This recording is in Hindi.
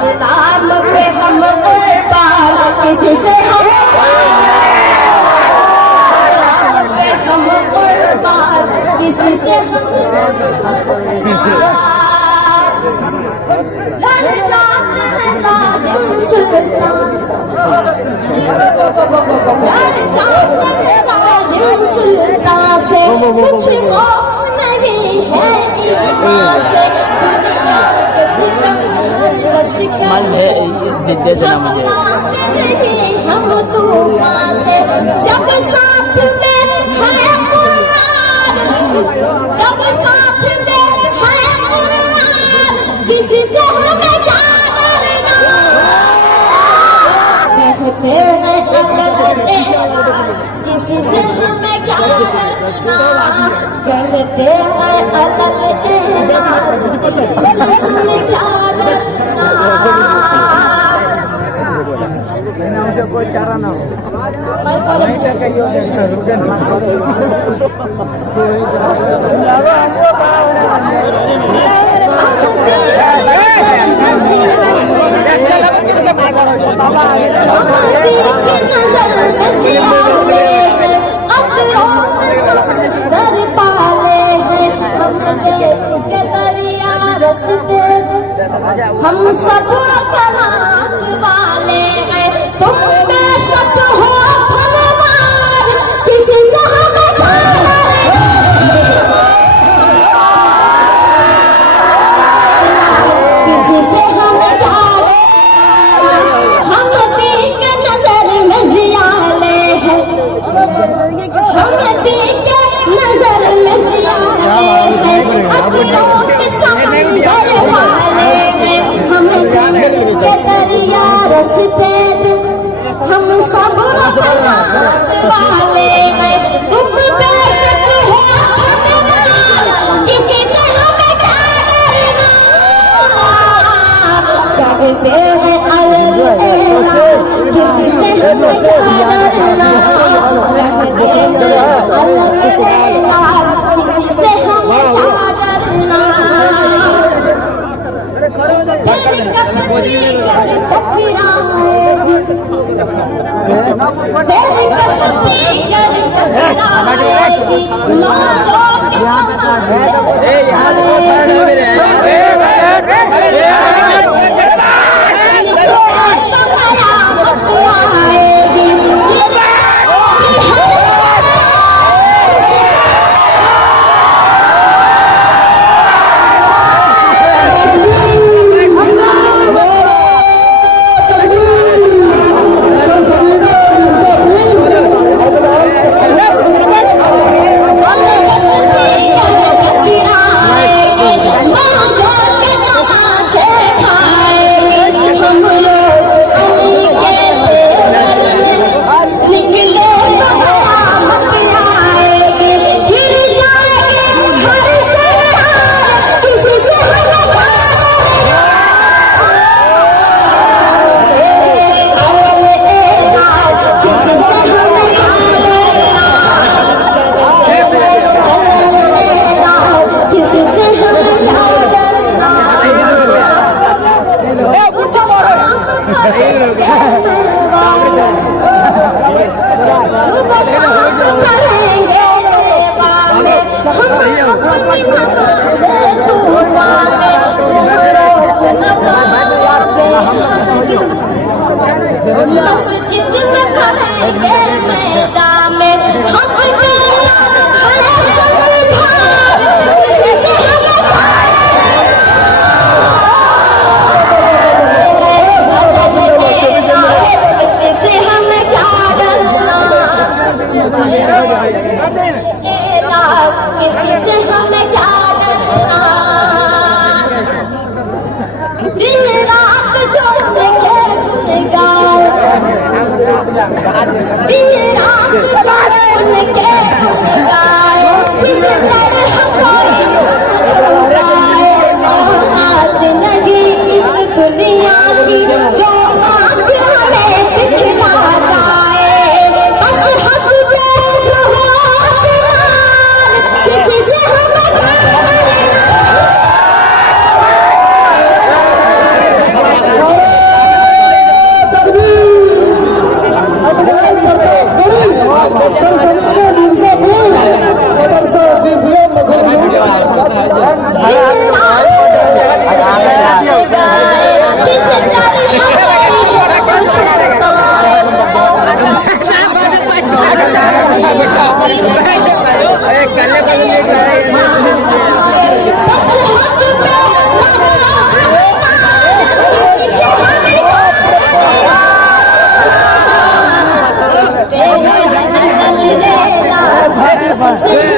नाम पे हम कुर्बान किसी से हम कुर्बान किसी से लड़ जाते हैं जालिम सुल्तान लड़ जाते हैं जालिम सुल्तान से कुछ खौफ नहीं है ईमान से दुनिया के सितम का शिकार हम तूफान से जब साथ में है कुरान जब साथ में है कुरान किसी से हमें क्या डरना कहते हैं अगर किसी से हमें क्या डरना कहते हैं अगर किसी से हमें क्या डरना कोई चारा ना हो हम सब वाले हैं तुम बेशक हो भगवान किसी से हमें किसी से हमें हम दीन के नजर में जियाले हैं हम दीन के नजर में जियाले हैं अपनों के समंदर वाले हैं हम के दरिया रस्ते हम सब वाले हैं तुम बेशक हो भगवान किसी से हमें क्या डरना कहते हैं अल्लाह किसी से हमें क्या डरना कहते हैं अल्लाह किसी से हमें क्या डरना किसी से हमें क्या डरना दिन रात जोड़ के गुन गाओ दिन रात जोड़ के गुन गाओ किस तरह कोई छुड़ाए औकात नहीं इस दुनिया की जो आँख हमें दिखला जाए बस हक पे रहो किसी से हमें से